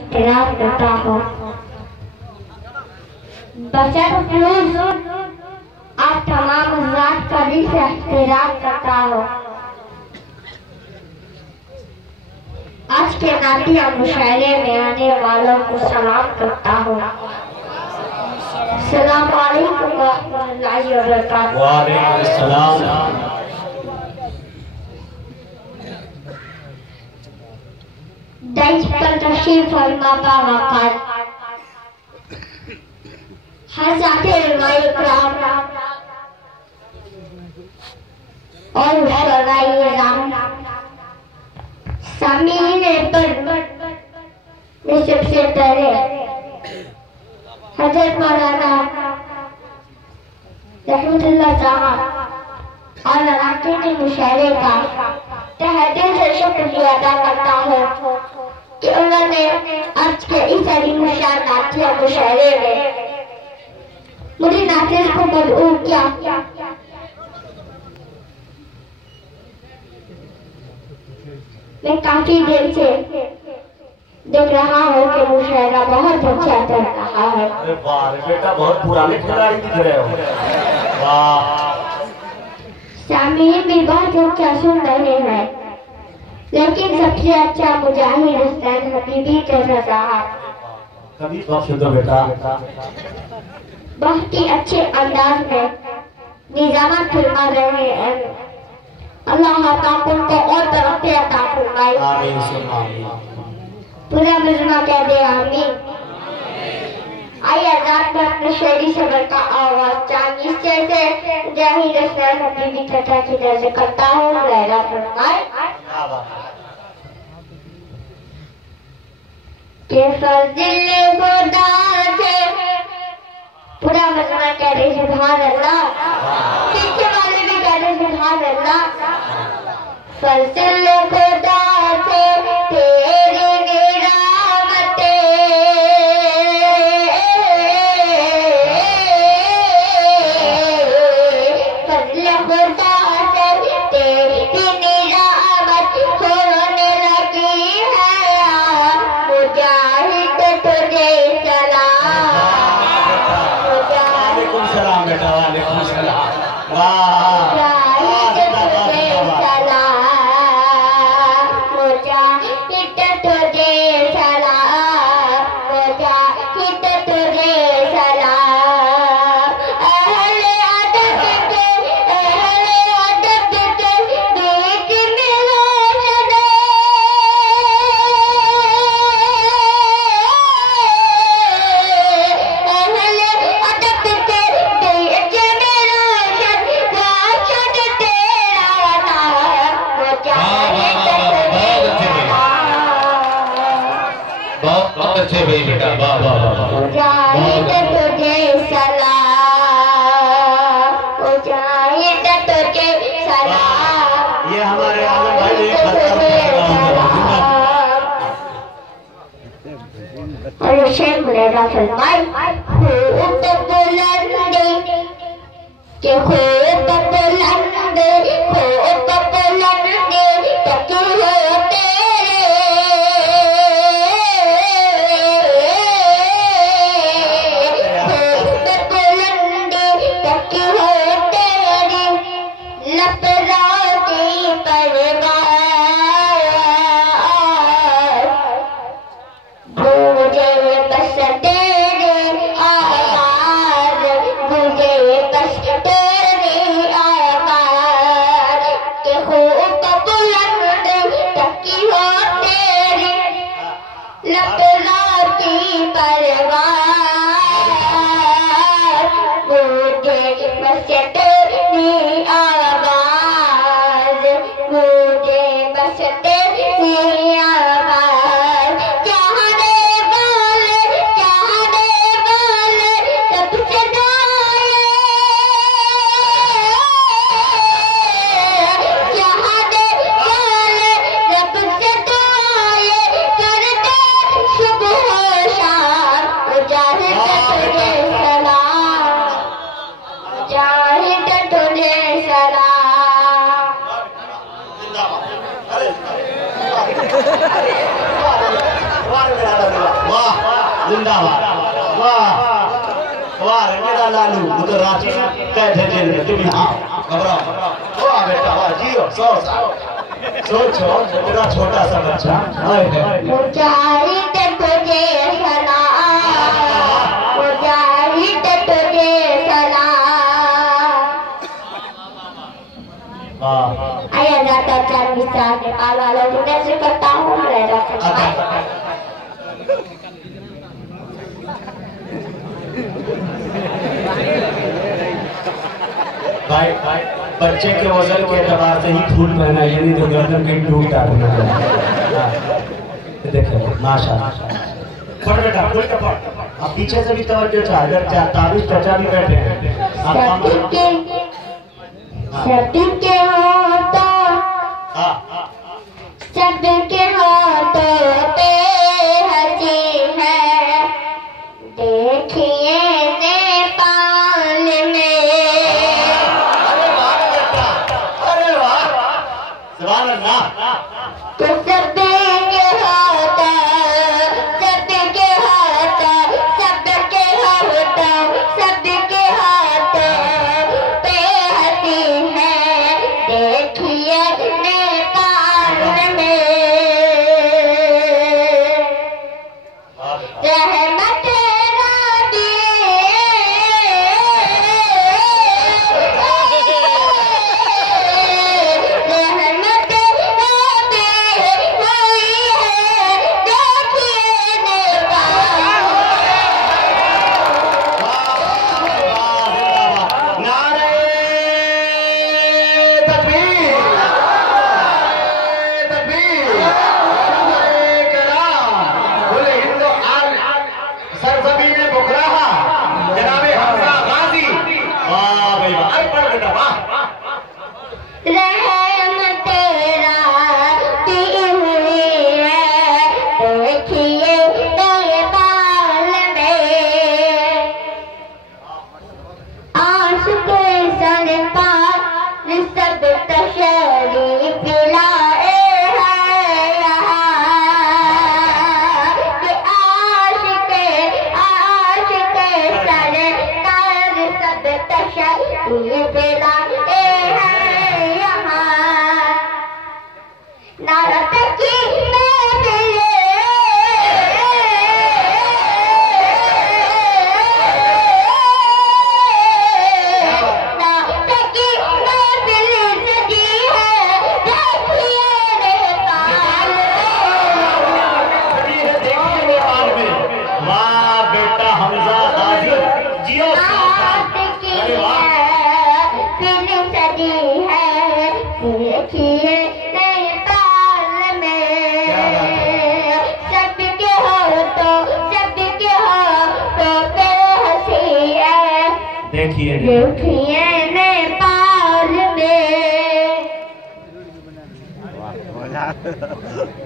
एहतराम करता हो। बशरफ्यूज आप तमाम हज़रात का दिल से एहतराम करता हो। आज के नातिया मुशायरे में आने वालों को सलाम करता हूँ। अस्सलाम वालेकुम व रहमतुल्लाहि व बरकातहू। वालेकुम अस्सलाम। दर्ज पर तशरीफ फरमा बावकार हज़राते उलमाए इकराम और उशराए इज़ाम सामीन पर में सबसे पहले हज़रत मौलाना रहमतुल्लाह साहब और अराकी के मुशायरे का तहे दिल से शुक्रिया अदा करता हूँ कि उन्होंने आज के इस अजीम शान नातिया मुशायरे में मुझे नातिया को मदऊ किया। मैं काफी देर से देख रहा हूँ कि मुशायरा बहुत अच्छा चल रहा है। अरे वाह बेटा, बहुत पुराने खिलाड़ी दिख रहे हो। वाह, सामीन भी बहुत अच्छा सुन रहे हैं, लेकिन सबसे अच्छा मुजाहिद हुसैन हबीबी जैसा साहब कभी बख्श दो बेटा। बहुत ही अच्छे अंदाज में निजामत फरमा रहे हैं। अल्लाह ताला उनको और तरक्की अता फरमाए। आमीन सुम्मा आमीन। पूरा मजमा कह दे आमीन। आइए रात में अपने शेरी सबर का आवाज चाहिए जैसे मुजाहिद हुसैन हबीबी चाचा की जैसे करता हूँ लहरा फरमाए के फज़िल खुदा से। पूरा मजमा कह रहे सुभान अल्लाह, पीछे वाले भी कह रहे सुभान अल्लाह। फज़िल खुदा से तेरी निरामते फज़िल खुदा से तेरी निरामत होने लगी है। मुजाहिद तुझे सलाम, वालेकुम सलाम बेटा, वालेकुम सलाम। वाह, मुजाहिद तुझे सलाम, मुजाहिद तुझे सलाम, मुजाहिद तुझे सलाम। अहले अदब के बीच में रोशन अहले अदब के बीच में रोशन तेरा नाम मुजाहिद तुझे सलाम, बहुत अच्छे भाई बेटा। वाह वाह वाह। मुजाहिद तुझे सलाम, मुजाहिद तुझे सलाम। ये हमारे आलम भाई ने और शेख लेगा फरमाए खूब बुलंद के खूब बुलंद खूब बुलंद तक हो तेरे खूब बुलंद तक हो तेरी लपराती परवार। मुझे बस तेरी आवाज़, मुझे बस तेरी आवाज़ के खूब बुलंद तक हो तेरी लपराती परवार। मुझे बस तेरी आवाज़, मुझे बस तेरी आवाज़। चाहने वाले सबसे गाए, चाहने वाले सबसे गाए करते सुबह शाम। जिंदाबाद वाह वाह मेरा लालू उधर रांची कैद है जेल में तुम यहाँ घबराओ वाह बेटा वाह जियो 100 साल सोचो तेरा छोटा सा बच्चा मुजाहिद तुझे सलाम मुजाहिद तुझे सलाम आया जाता चार मिसाल नेपाल वालों को कैसे करता हूँ भाई बच्चे के वजन के एतबार से ही फूल पहना यानी तो गर्दन कहीं टूट डालना देखो माशाल्लाह पढ़ बेटा फूल का पढ़ अब पीछे से भी तवज्जो चाहिए अगर ताबीज चचा भी बैठे हैं सबके हाथों सबके हाथों पे हंसी है देखिए नेपाल में तो सबके हाथों सबके हाथों सबके हाथों सबके हाथों पे हंसी है देखिए नेपाल में रहमत राबी रहमत राबी हुई है देखिए नेपाल नारे तकबीर तकबीर बोले हिंदू सरजमीन बुखराहा जनाबे हमजा गाजी वाह भाई वाह अरे पढ़ बेटा वाह रहमत राबी हुई है देखिए नेपाल में आशिक़े सरकार सब तशरीफ लाए हैं यहाँ कि आशिक़े सरकार सब तशरीफ लाए हैं यहाँ नारद की वाह बेटा हमजा गाजी जियो देखिए नेपाल में सबके हाथों पे हंसी है देखिए देखिए नेपाल में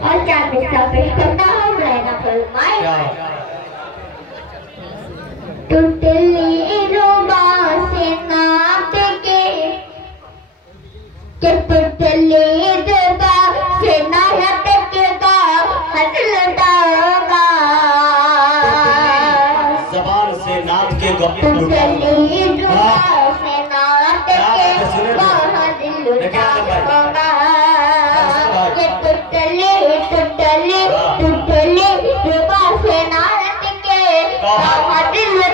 और क्या मिसाल पेश करता हूँ रहना फरमाए टुटली रुबा से नाप के टुटली रुबा से नाप के हसलतागा जबान से नाप के टुटली रुबा से नाप के हसलतागा टुटली रुबा से नाप के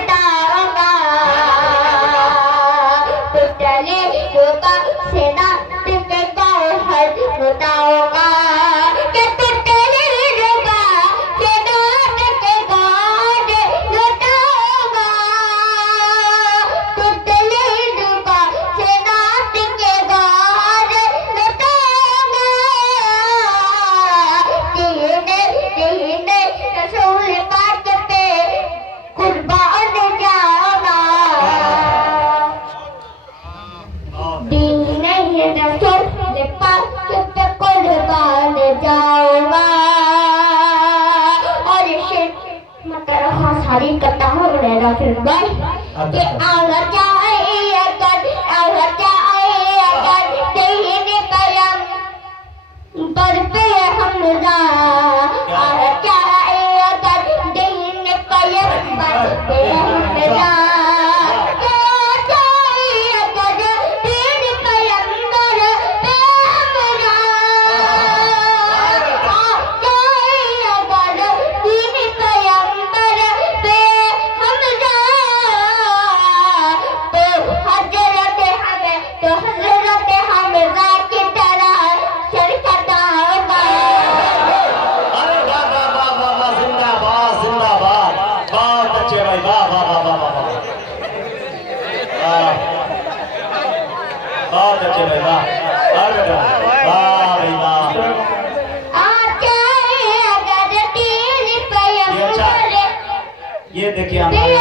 हसलतागा टुटली रुबा से नाप के हसलतागा के टुटली रुबा से नाप के लुटाऊंगा टुटली रुबा से नाप के लुटाऊंगा दीन रसूल पाक पे कुर्बान जाऊंगा दीन रसूल पाक पे कुर्बान जाऊंगा और शेर मतलब सारी करता हूँ मेरा फिर भाई कि आला चाहिए अगर दीन कलम पर पे हमजा आला चाहिए अगर दीन कलम ये देखिए हमारे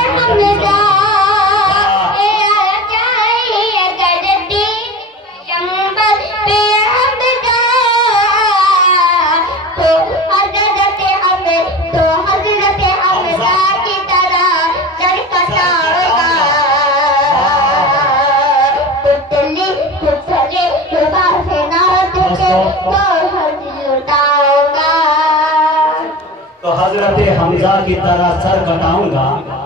तो हजरत हमजा की तरह सर कटाऊंगा।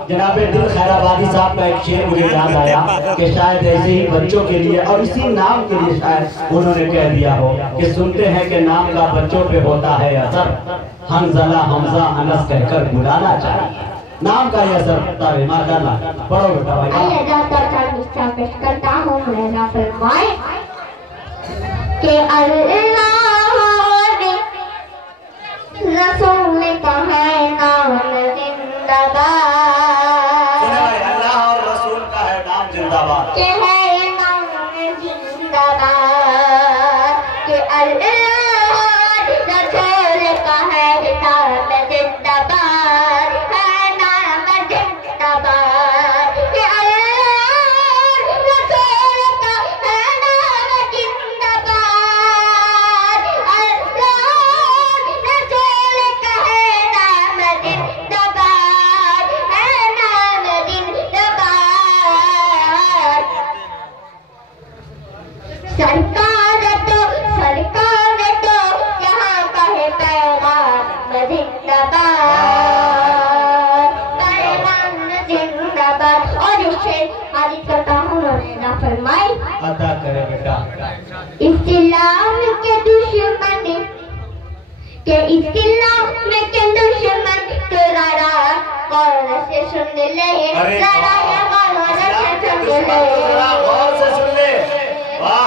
जनाब दिल खैराबादी साहब का एक शेर मुझे याद आया कि शायद ऐसे ही बच्चों के लिए और इसी नाम के लिए शायद उन्होंने कह दिया हो कि सुनते हैं कि नाम का बच्चों पे होता है असर, हंजला हमजा अनस कहकर बुलाना चाहिए। नाम का यह असर करता है। माशाअल्लाह पढ़ो बेटा भाई। करता हूँ मैं फरमाए कि अल्लाह रसूल का है नाम जिंदाबाद, अल्लाह और रसूल का है नाम जिंदाबाद, के है नाम जिंदाबाद, के अल्लाह रसूल का है नाम जिंदाबाद, है नाम जिंदाबाद, के अल्लाह रसूल का है नाम जिंदाबाद, सरकार तो यहाँ का है पैगाम जिंदाबाद, पैगाम जिंदाबाद। और इसे आदि करता हूँ ना फरमाए अदा करे बेटा। इस्लाम के दुश्मन के इस्लाम के दुश्मन तो जरा गौर से सुन ले, जरा गौर से सुन ले, गौर से सुन ले। वाह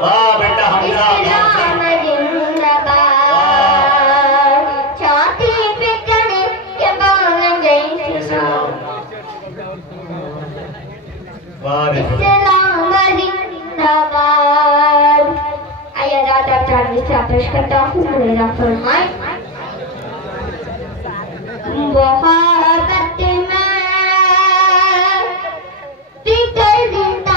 वाह बेटा हमजा छाती पे चढ़ के बोल गई इस्लाम जिंदाबाद। आइए राधा चांदी से पेश करता हूँ मेरा फरमाए मोहब्बत में फिकर जिंदा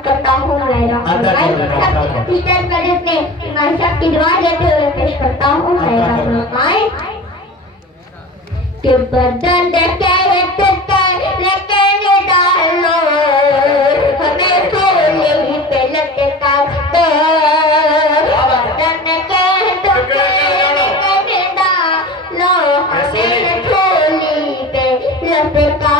करता हूँ की दुआ लेते हुए पेश करता हूँ कि बदन डालो हमें सोने पे लटका दो, बदन डालो हमें सोने पे लटका